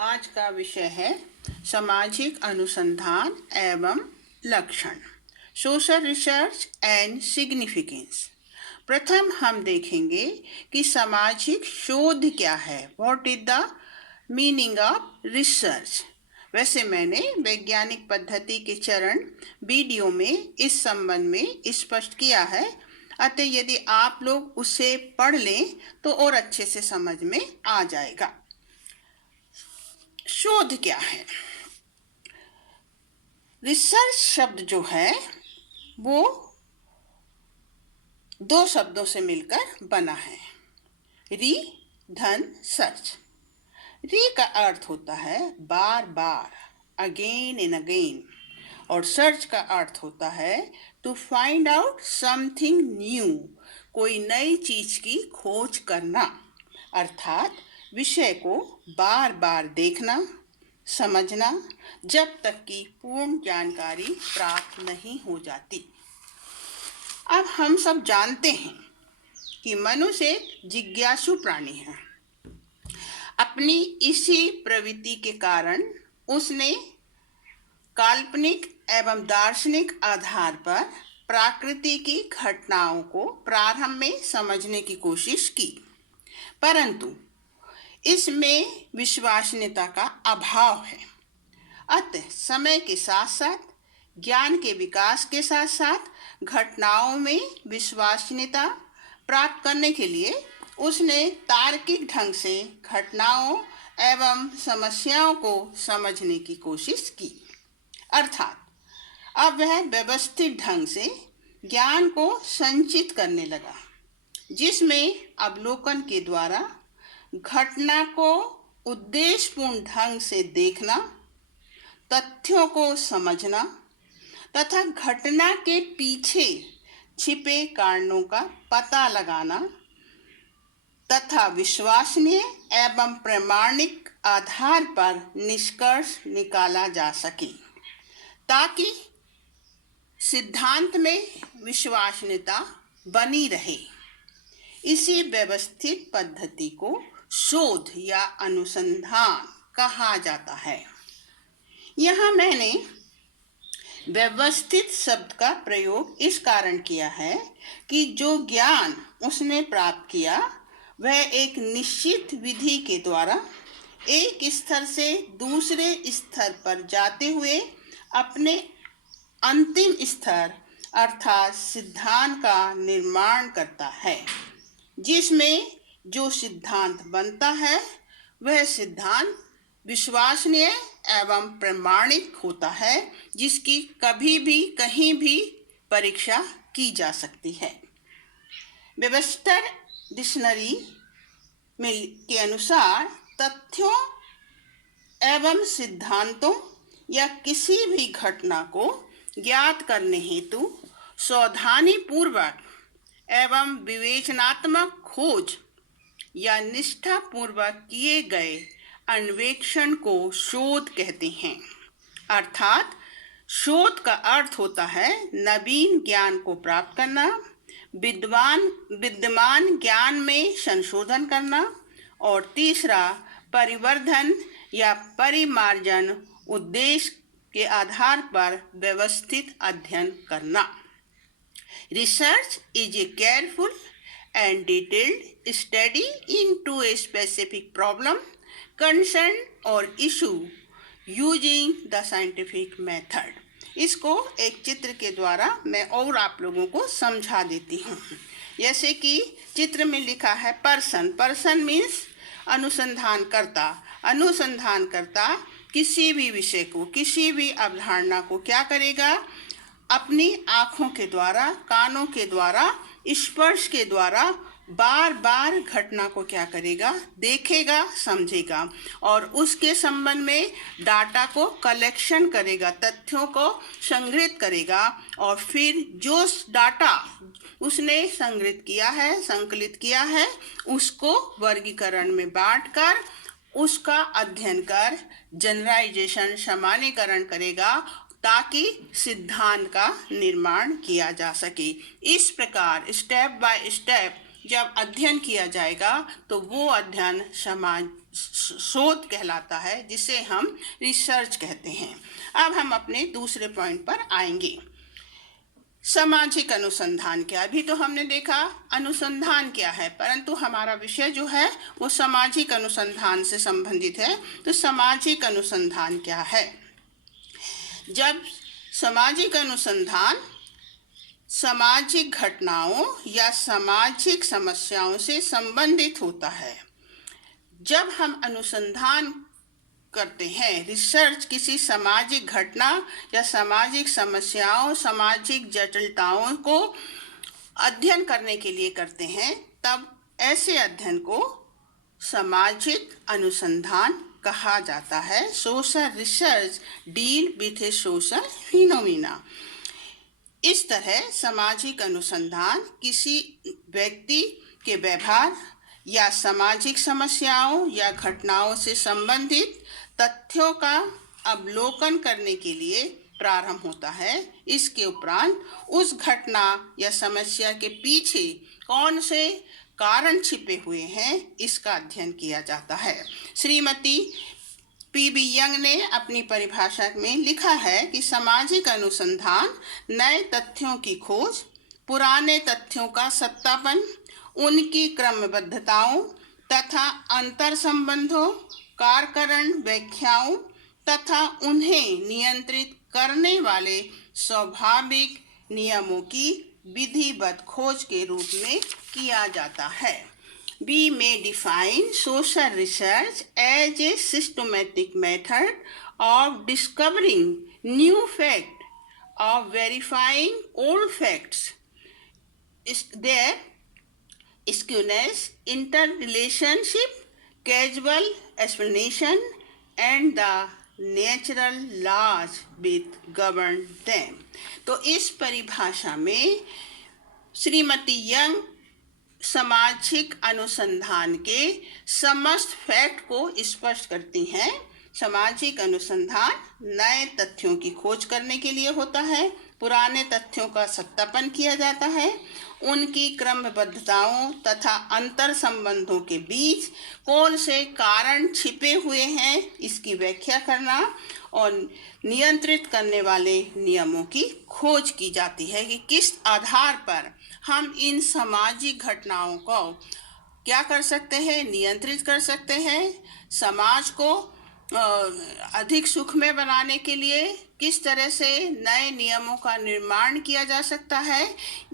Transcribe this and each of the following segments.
आज का विषय है सामाजिक अनुसंधान एवं लक्षण, सोशल रिसर्च एंड सिग्निफिकेंस। प्रथम हम देखेंगे कि सामाजिक शोध क्या है। What is the meaning of research. वैसे मैंने वैज्ञानिक पद्धति के चरण वीडियो में इस संबंध में स्पष्ट किया है, अतः यदि आप लोग उसे पढ़ लें तो और अच्छे से समझ में आ जाएगा। शोध क्या है? रिसर्च शब्द जो है वो दो शब्दों से मिलकर बना है। री धन सर्च। री का अर्थ होता है बार बार, अगेन एंड अगेन, और सर्च का अर्थ होता है to find out something new, कोई नई चीज की खोज करना, अर्थात विषय को बार बार देखना, समझना, जब तक कि पूर्ण जानकारी प्राप्त नहीं हो जाती। अब हम सब जानते हैं कि मनुष्य एक जिज्ञासु प्राणी है। अपनी इसी प्रवृत्ति के कारण उसने काल्पनिक एवं दार्शनिक आधार पर प्रकृति की घटनाओं को प्रारंभ में समझने की कोशिश की, परंतु इसमें विश्वसनीयता का अभाव है। अतः समय के साथ साथ, ज्ञान के विकास के साथ साथ घटनाओं में विश्वसनीयता प्राप्त करने के लिए उसने तार्किक ढंग से घटनाओं एवं समस्याओं को समझने की कोशिश की, अर्थात अब वह व्यवस्थित ढंग से ज्ञान को संचित करने लगा, जिसमें अवलोकन के द्वारा घटना को उद्देश्यपूर्ण ढंग से देखना, तथ्यों को समझना तथा घटना के पीछे छिपे कारणों का पता लगाना तथा विश्वसनीय एवं प्रमाणिक आधार पर निष्कर्ष निकाला जा सके, ताकि सिद्धांत में विश्वसनीयता बनी रहे। इसी व्यवस्थित पद्धति को शोध या अनुसंधान कहा जाता है। यहाँ मैंने व्यवस्थित शब्द का प्रयोग इस कारण किया है कि जो ज्ञान उसने प्राप्त किया वह एक निश्चित विधि के द्वारा एक स्तर से दूसरे स्तर पर जाते हुए अपने अंतिम स्तर अर्थात सिद्धांत का निर्माण करता है, जिसमें जो सिद्धांत बनता है वह सिद्धांत विश्वसनीय एवं प्रमाणिक होता है, जिसकी कभी भी कहीं भी परीक्षा की जा सकती है। वेबस्टर डिक्शनरी के अनुसार तथ्यों एवं सिद्धांतों या किसी भी घटना को ज्ञात करने हेतु सावधानी पूर्वक एवं विवेचनात्मक खोज या निष्ठा पूर्वक किए गए अन्वेषण को शोध कहते हैं। अर्थात शोध का अर्थ होता है नवीन ज्ञान को प्राप्त करना, विद्यमान ज्ञान में संशोधन करना, और तीसरा परिवर्धन या परिमार्जन उद्देश्य के आधार पर व्यवस्थित अध्ययन करना। Research is a careful and detailed study into a specific problem, concern or issue using the scientific method. इसको एक चित्र के द्वारा मैं और आप लोगों को समझा देती हूँ। जैसे कि चित्र में लिखा है पर्सन मीन्स अनुसंधानकर्ता। अनुसंधानकर्ता किसी भी विषय को, किसी भी अवधारणा को क्या करेगा? अपनी आँखों के द्वारा, कानों के द्वारा, स्पर्श के द्वारा बार बार घटना को क्या करेगा? देखेगा, समझेगा, और उसके संबंध में डाटा को कलेक्शन करेगा, तथ्यों को संग्रहित करेगा, और फिर जो डाटा उसने संग्रहित किया है, संकलित किया है, उसको वर्गीकरण में बांटकर उसका अध्ययन कर जनरलाइजेशन, सामान्यीकरण करेगा, ताकि सिद्धांत का निर्माण किया जा सके। इस प्रकार स्टेप बाय स्टेप जब अध्ययन किया जाएगा तो वो अध्ययन समाज शोध कहलाता है, जिसे हम रिसर्च कहते हैं। अब हम अपने दूसरे पॉइंट पर आएंगे। सामाजिक अनुसंधान क्या? अभी तो हमने देखा अनुसंधान क्या है, परंतु हमारा विषय जो है वो सामाजिक अनुसंधान से संबंधित है। तो सामाजिक अनुसंधान क्या है? जब सामाजिक अनुसंधान सामाजिक घटनाओं या सामाजिक समस्याओं से संबंधित होता है। जब हम अनुसंधान करते हैं, रिसर्च किसी सामाजिक घटना या सामाजिक समस्याओं, सामाजिक जटिलताओं को अध्ययन करने के लिए करते हैं, तब ऐसे अध्ययन को सामाजिक अनुसंधान कहा जाता है। Social research deal with A social phenomena. इस तरह सामाजिक अनुसंधान किसी व्यक्ति के व्यवहार या सामाजिक समस्याओं या घटनाओं से संबंधित तथ्यों का अवलोकन करने के लिए प्रारंभ होता है। इसके उपरांत उस घटना या समस्या के पीछे कौन से कारण छिपे हुए हैं, इसका अध्ययन किया जाता है। श्रीमती पीबी यंग ने अपनी परिभाषा में लिखा है कि सामाजिक अनुसंधान नए तथ्यों की खोज, पुराने तथ्यों का सत्यापन, उनकी क्रमबद्धताओं तथा अंतर संबंधों, कारकरण व्याख्याओं तथा उन्हें नियंत्रित करने वाले स्वाभाविक नियमों की विधिवत खोज के रूप में किया जाता है। We may define social research as a systematic method of discovering new facts, of verifying old facts, their skewness, interrelationship, causal explanation, and the natural laws which govern them। तो इस परिभाषा में श्रीमती यंग सामाजिक अनुसंधान के समस्त फैक्ट को स्पष्ट करती हैं। सामाजिक अनुसंधान नए तथ्यों की खोज करने के लिए होता है, पुराने तथ्यों का सत्यापन किया जाता है, उनकी क्रमबद्धताओं तथा अंतर संबंधों के बीच कौन से कारण छिपे हुए हैं, इसकी व्याख्या करना और नियंत्रित करने वाले नियमों की खोज की जाती है कि किस आधार पर हम इन सामाजिक घटनाओं को क्या कर सकते हैं, नियंत्रित कर सकते हैं। समाज को अधिक सुखमय बनाने के लिए किस तरह से नए नियमों का निर्माण किया जा सकता है।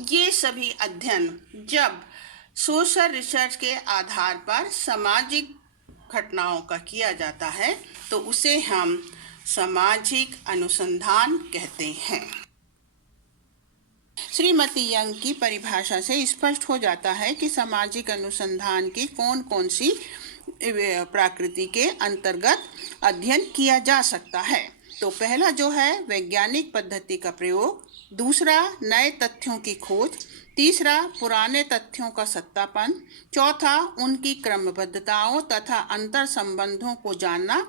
ये सभी अध्ययन जब सोशल रिसर्च के आधार पर सामाजिक घटनाओं का किया जाता है तो उसे हम सामाजिक अनुसंधान कहते हैं। श्रीमती यंग की परिभाषा से स्पष्ट हो जाता है कि सामाजिक अनुसंधान की कौन कौन सी प्रकृति के अंतर्गत अध्ययन किया जा सकता है। तो पहला जो है वैज्ञानिक पद्धति का प्रयोग, दूसरा नए तथ्यों की खोज, तीसरा पुराने तथ्यों का सत्यापन, चौथा उनकी क्रमबद्धताओं तथा अंतर संबंधों को जानना,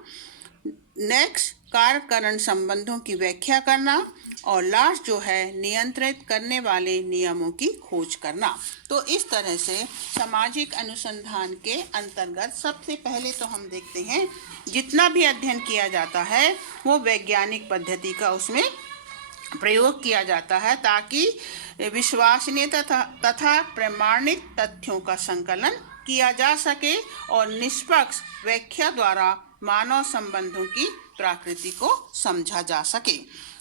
नेक्स्ट कार्यकरण संबंधों की व्याख्या करना, और लास्ट जो है नियंत्रित करने वाले नियमों की खोज करना। तो इस तरह से सामाजिक अनुसंधान के अंतर्गत सबसे पहले तो हम देखते हैं जितना भी अध्ययन किया जाता है वो वैज्ञानिक पद्धति का उसमें प्रयोग किया जाता है, ताकि विश्वसनीय तथा प्रमाणित तथ्यों का संकलन किया जा सके और निष्पक्ष व्याख्या द्वारा मानव संबंधों की प्रकृति को समझा जा सके।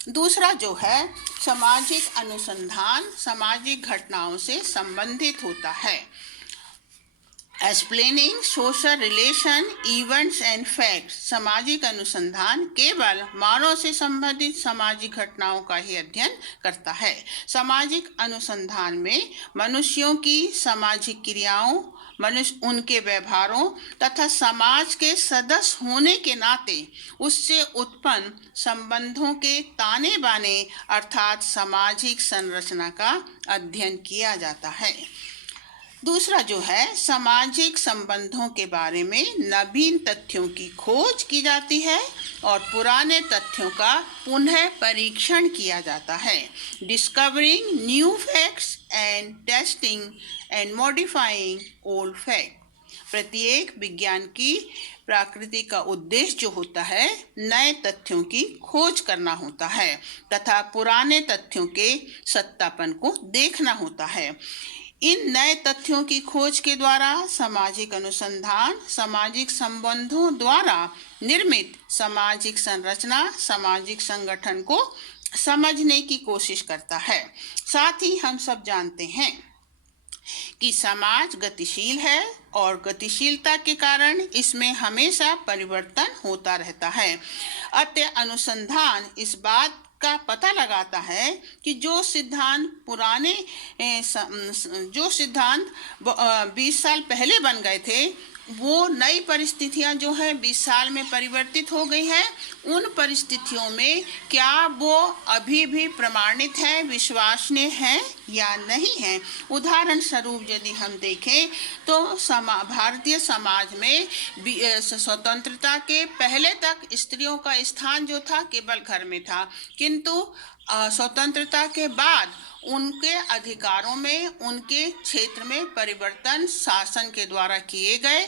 दूसरा जो है सामाजिक अनुसंधान सामाजिक घटनाओं से संबंधित होता है। Explaining social relation events and facts, सामाजिक अनुसंधान केवल मानव से संबंधित सामाजिक घटनाओं का ही अध्ययन करता है। सामाजिक अनुसंधान में मनुष्यों की सामाजिक क्रियाओं, मनुष्य उनके व्यवहारों तथा समाज के सदस्य होने के नाते उससे उत्पन्न संबंधों के ताने बाने अर्थात सामाजिक संरचना का अध्ययन किया जाता है। दूसरा जो है सामाजिक संबंधों के बारे में नवीन तथ्यों की खोज की जाती है और पुराने तथ्यों का पुनः परीक्षण किया जाता है। Discovering new facts and testing and modifying old fact. प्रत्येक विज्ञान की प्रकृति का उद्देश्य जो होता है नए तथ्यों की खोज करना होता है तथा पुराने तथ्यों के सत्यापन को देखना होता है। इन नए तथ्यों की खोज के द्वारा सामाजिक अनुसंधान सामाजिक संबंधों द्वारा निर्मित सामाजिक संरचना सामाजिक संगठन को समझने की कोशिश करता है। साथ ही हम सब जानते हैं कि समाज गतिशील है और गतिशीलता के कारण इसमें हमेशा परिवर्तन होता रहता है। अतः अनुसंधान इस बात का पता लगाता है कि जो सिद्धांत 20 साल पहले बन गए थे वो नई परिस्थितियां जो है 20 साल में परिवर्तित हो गई हैं। उन परिस्थितियों में क्या वो अभी भी प्रमाणित है, विश्वसनीय है या नहीं है। उदाहरण स्वरूप यदि हम देखें तो भारतीय समाज में स्वतंत्रता के पहले तक स्त्रियों का स्थान जो था केवल घर में था, किंतु स्वतंत्रता के बाद उनके अधिकारों में उनके क्षेत्र में परिवर्तन शासन के द्वारा किए गए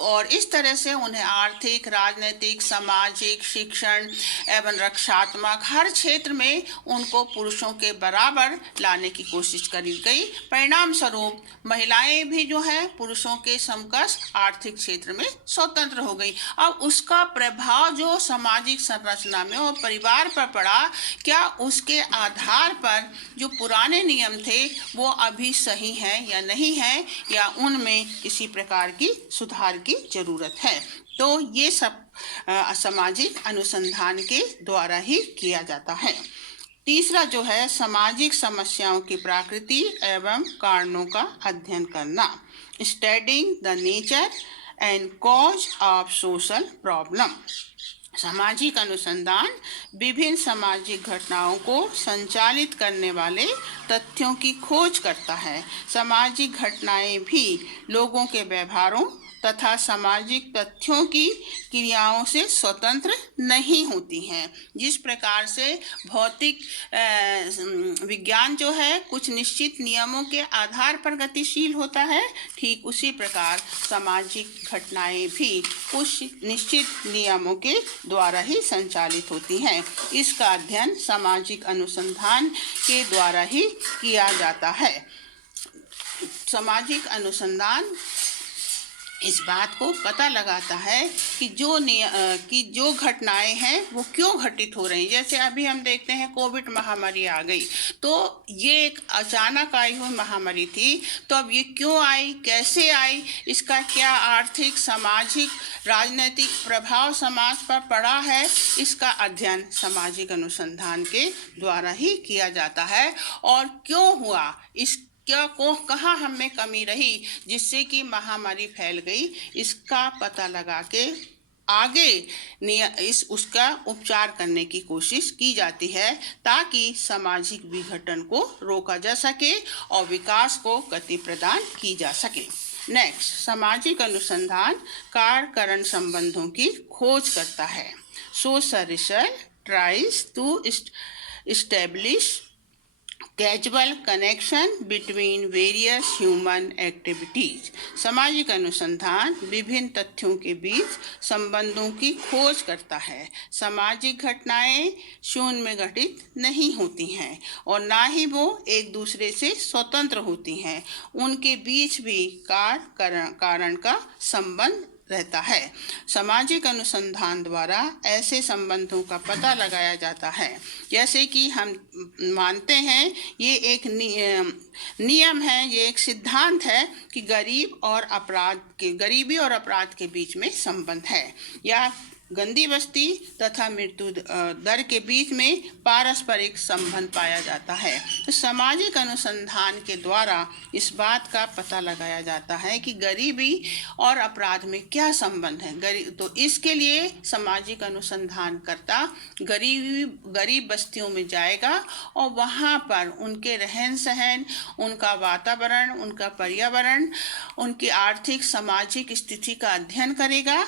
और इस तरह से उन्हें आर्थिक राजनीतिक सामाजिक शिक्षण एवं रक्षात्मक हर क्षेत्र में उनको पुरुषों के बराबर लाने की कोशिश करी गई। परिणाम स्वरूप महिलाएं भी जो है पुरुषों के समकक्ष आर्थिक क्षेत्र में स्वतंत्र हो गई। अब उसका प्रभाव जो सामाजिक संरचना में और परिवार पर पड़ा, क्या उसके आधार पर जो पुराने नियम थे वो अभी सही है या नहीं है या उनमें किसी प्रकार की सुधार की जरूरत है। तो ये सब सामाजिक अनुसंधान के द्वारा ही किया जाता है। तीसरा जो है सामाजिक समस्याओं की प्रकृति एवं कारणों का अध्ययन करना। Studying the nature and cause of social problem. सामाजिक अनुसंधान विभिन्न सामाजिक घटनाओं को संचालित करने वाले तथ्यों की खोज करता है। सामाजिक घटनाएं भी लोगों के व्यवहारों तथा सामाजिक तथ्यों की क्रियाओं से स्वतंत्र नहीं होती हैं। जिस प्रकार से भौतिक विज्ञान जो है कुछ निश्चित नियमों के आधार पर गतिशील होता है, ठीक उसी प्रकार सामाजिक घटनाएं भी कुछ निश्चित नियमों के द्वारा ही संचालित होती हैं। इसका अध्ययन सामाजिक अनुसंधान के द्वारा ही किया जाता है। सामाजिक अनुसंधान इस बात को पता लगाता है कि जो घटनाएं हैं वो क्यों घटित हो रही। जैसे अभी हम देखते हैं कोविड महामारी आ गई, तो ये एक अचानक आई हुई महामारी थी। तो अब ये क्यों आई, कैसे आई, इसका क्या आर्थिक सामाजिक राजनीतिक प्रभाव समाज पर पड़ा है, इसका अध्ययन सामाजिक अनुसंधान के द्वारा ही किया जाता है। और क्यों हुआ, इस क्या को कहाँ हमें कमी रही जिससे कि महामारी फैल गई, इसका पता लगा के आगे उसका उपचार करने की कोशिश की जाती है ताकि सामाजिक विघटन को रोका जा सके और विकास को गति प्रदान की जा सके। नेक्स्ट, सामाजिक अनुसंधान कार्य कारण संबंधों की खोज करता है। Social research tries to establish casual connection between various human activities. सामाजिक अनुसंधान विभिन्न तथ्यों के बीच संबंधों की खोज करता है। सामाजिक घटनाएं शून्य में घटित नहीं होती हैं और ना ही वो एक दूसरे से स्वतंत्र होती हैं। उनके बीच भी कार्य कारण का संबंध रहता है। सामाजिक अनुसंधान द्वारा ऐसे संबंधों का पता लगाया जाता है जैसे कि हम मानते हैं ये एक नियम है, ये एक सिद्धांत है कि गरीबी और अपराध के बीच में संबंध है। या गंदी बस्ती तथा मृत्यु दर के बीच में पारस्परिक संबंध पाया जाता है। तो सामाजिक अनुसंधान के द्वारा इस बात का पता लगाया जाता है कि गरीबी और अपराध में क्या संबंध है। तो इसके लिए सामाजिक अनुसंधानकर्ता गरीब बस्तियों में जाएगा और वहाँ पर उनके रहन सहन, उनका वातावरण, उनका पर्यावरण, उनकी आर्थिक सामाजिक स्थिति का अध्ययन करेगा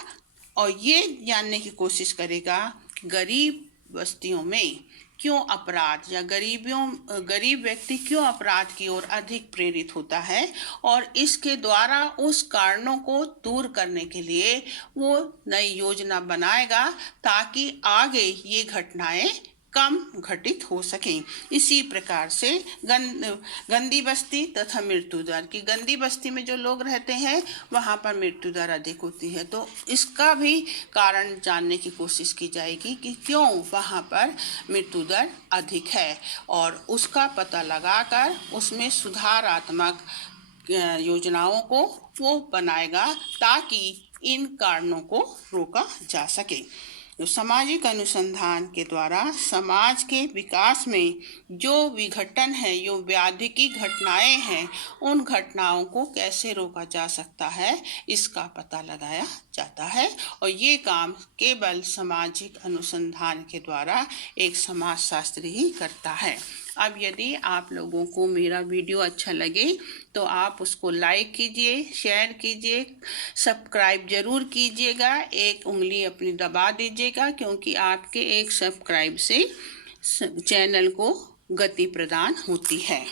और ये जानने की कोशिश करेगा कि गरीब बस्तियों में क्यों अपराध या गरीब व्यक्ति क्यों अपराध की ओर अधिक प्रेरित होता है, और इसके द्वारा उस कारणों को दूर करने के लिए वो नई योजना बनाएगा ताकि आगे ये घटनाएं कम घटित हो सकें। इसी प्रकार से गंदी बस्ती तथा मृत्यु दर की गंदी बस्ती में जो लोग रहते हैं वहाँ पर मृत्यु दर अधिक होती है, तो इसका भी कारण जानने की कोशिश की जाएगी कि क्यों वहाँ पर मृत्यु दर अधिक है और उसका पता लगाकर उसमें सुधारात्मक योजनाओं को वो बनाएगा ताकि इन कारणों को रोका जा सके। तो सामाजिक अनुसंधान के द्वारा समाज के विकास में जो विघटन है, जो व्याधिकी घटनाएं हैं, उन घटनाओं को कैसे रोका जा सकता है इसका पता लगाया जाता है और ये काम केवल सामाजिक अनुसंधान के द्वारा एक समाजशास्त्री ही करता है। अब यदि आप लोगों को मेरा वीडियो अच्छा लगे तो आप उसको लाइक कीजिए, शेयर कीजिए, सब्सक्राइब जरूर कीजिएगा, एक उंगली अपनी दबा दीजिएगा क्योंकि आपके एक सब्सक्राइब से चैनल को गति प्रदान होती है।